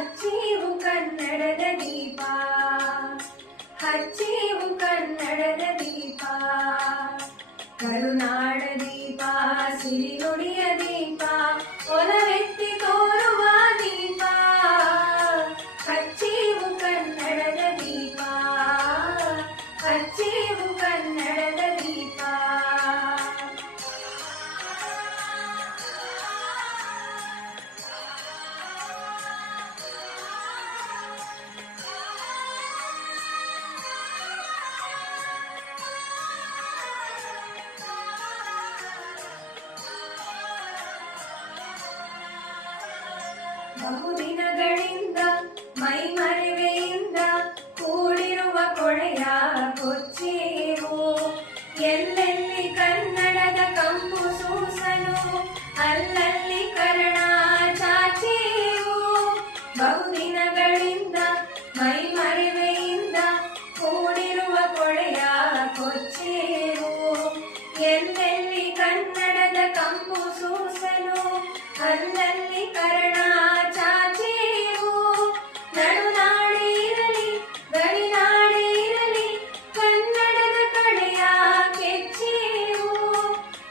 ಹಚ್ಚೀವು ಕನ್ನಡದ ದೀಪ, ಹಚ್ಚೀವು ಕನ್ನಡದ ದೀಪ, ಕರುನಾಡ ದೀಪ, ಸಿರಿನುಡಿಯ ದೀಪ, ಒಲವೆತ್ತಿ ತೋರುವ ದೀಪ. ಹಚ್ಚೀವು ಕನ್ನಡದ ದೀಪ, ಹಚ್ಚೀವು ಕನ್ನಡದ ದೀಪ. ಬಹುದಿನಗಳಿಂದ ಮೈಮರೆವೆಯಿಂದ ಕೂಡಿರುವ ಕೊಳೆಯ ಕೊಚ್ಚೇವು, ಎಲ್ಲೆಲ್ಲಿ ಕನ್ನಡದ ಕಂಪು ಸೂಸಲು ಅಲ್ಲಲ್ಲಿ ಕರ್ಣ ಚಾಚೇವು. ಬಹುದಿನಗಳಿಂದ ಮೈಮರೆವೆಯಿಂದ ಕೂಡಿರುವ ಕೊಳೆಯ ಕೊಚ್ಚೇವು, ಎಲ್ಲೆಲ್ಲಿ ಕನ್ನಡದ ಕಂಪು ಸೂಸಲು ಅಲ್ಲಲ್ಲಿ ಕರ್ಣ ಚಾಚೇವು. ನಡುನಾಡೆ ಇರಲಿ ಗಡಿನಾಡೆ ಇರಲಿ ಕನ್ನಡದ ಕಡೆಯ ಕೆಚ್ಚೇವು.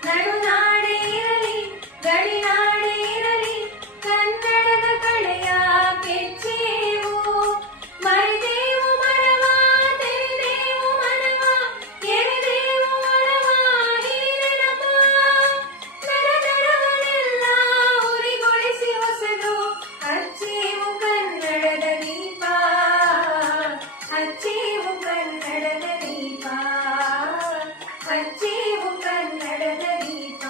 ನಡುನಾಡೆ ಇರಲಿ ಗಡಿನಾಡೆ ಇರಲಿ ಕನ್ನಡದ ಕಡೆಯ ಕೆಚ್ಚೇವು. ಮರೆದೇವು ಮರವ ತೆರೆದೇವು ಮನವ, ಎರೆದೇವು ಮನವ ಹಿರಿನೆನಪ, ನರನರವನೆಲ್ಲ ಉರಿಗೊಳಿಸಿ ಹೊಸದು ಹಚ್ಚೀವು ಕನ್ನಡದ ದೀಪ, ಹಚ್ಚೀವು ಕನ್ನಡದ ದೀಪ, ಹಚ್ಚೀವು ಕನ್ನಡದ ದೀಪ.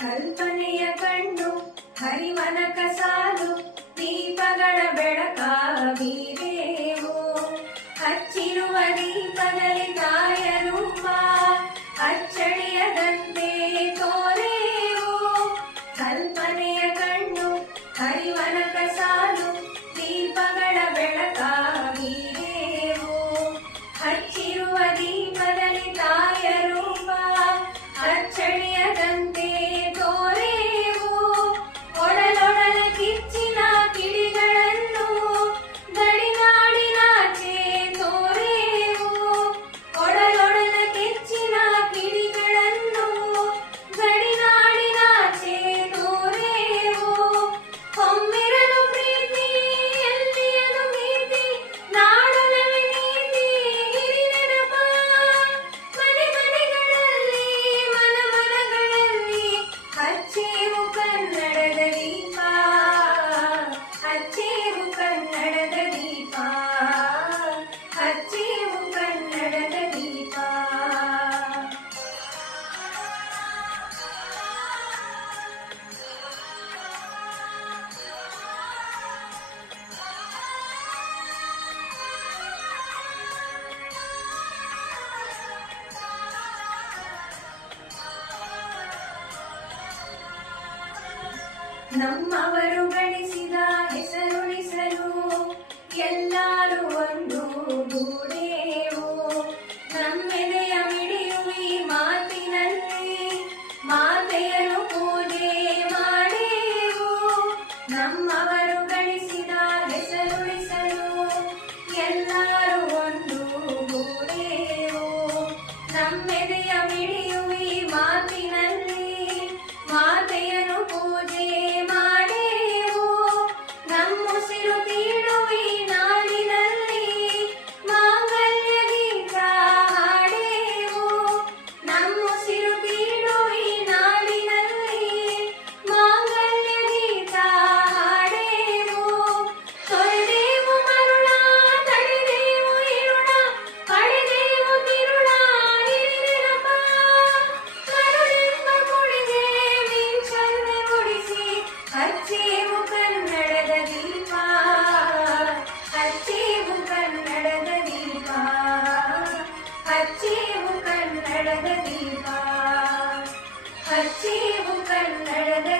ಕಲ್ಪನೆಯ ಕಣ್ಣು ಹರಿವನಕ ಸಾಲು ದೀಪಗಳ ಬೆಳಕ ಬೀರೇವು. ಹಚ್ಚಿರುವ ದೀಪದಲ್ಲಿ ತಾಯ ರೂಪ ಅಚ್ಚಳಿಯದಂತೆ ತೋರೇವು. ಕಲ್ಪನೆಯ ಕಣ್ಣು ಹರಿವನಕ ಸಾಲು ದೀಪಗಳ ಬೆಳಕ ಬೀರೇವು. ಹಚ್ಚಿರುವ ದೀಪದಲ್ಲಿ ತಾಯ ರೂಪ ಅಚ್ಚಳಿಯದಂತೆ ತೋರೇವು. ಒಡಲೊಡಲ ಕಿಚ್ಚಿನ ಕಿಡಿಗಳನ್ನು ಗಡಿನಾಡಿನಾಚೆ ತೋರೇವು. ಒಡಲೊಡಲ ಕಿಚ್ಚಿನ ಕಿಡಿಗಳನ್ನು ಗಡಿನಾಡಿನಾಚೆ ತೋರೇವು. ಒಮ್ಮಿರಲು ಪ್ರೀತಿ ಎಲ್ಲಿಯದು ನೀತಿ, ನಾಡೊಲವೆ ನೀತಿ ಹಿರಿನೆನಪ, ಮನೆ ಮನೆಗಳಲ್ಲಿ ಮನ ಮನಗಳಲ್ಲಿ ಹಚ್ಚೀವು ಕನ್ನಡದ ದೀಪ, ಹಚ್ಚೀವು ಕನ್ನಡದ ದೀಪ, ಹಚ್ಚೀವು ಕನ್ನಡದ ದೀಪ. ನಮ್ಮವರು ಗಳಿಸಿದ ಹೆಸರುಳಿಸಲು ಎಲ್ಲರೂ ಒಂದು ಗೂಡೇವು. ನಮ್ಮೆದೆಯ ಮಿಡಿಯುವಿ ಮಾತಿನಲ್ಲಿ ಮಾತೆಯನ್ನು ಪೂಜೆ ಮಾಡೇವು. ನಮ್ಮವರು ಗಳಿಸಿದ ಹೆಸರುಳಿಸಲು ಎಲ್ಲರೂ ಒಂದು ಗೂಡೇವು. ನಮ್ಮೆದೆಯ ಮಿಡಿಯುವಿ ಮಾತಿನಲ್ಲಿ ಮಾತೆಯನ್ನು ಪೂಜೆ ಮಾಡೇವು. ನಮ್ಮುಸಿರು ತೀಡುವಿ ನಾಡಿನಲ್ಲಿ ಮಾಂಗಲ್ಯ ಗೀತ ಹಾಡೇವು. ನಮ್ಮುಸಿರು ತೀಡುವಿ ನಾಡಿನಲ್ಲಿ ಮಾಂಗಲ್ಯ ಗೀತ ಹಾಡೇವು. ತೊರೆದೇವು ಮರುಳ ತಡೆದೇವು ಇರುಳ, ಪಡೆದೇವು ತಿರುಳ ಹಿರಿನೆನಪ, ಮರುಳೆಂಬ ಕುಡಿಗೆ ಮಿಂಚನ್ನೆ ಮುಡಿಸಿ ಹಚ್ಚೀವು ಕನ್ನಡದ ದೀಪ, ಹಚ್ಚೀವು ಕನ್ನಡದ ದೀಪ, ಹಚ್ಚೀವು ಕನ್ನಡದ ದೀಪ, ಹಚ್ಚೀವು ಕನ್ನಡದ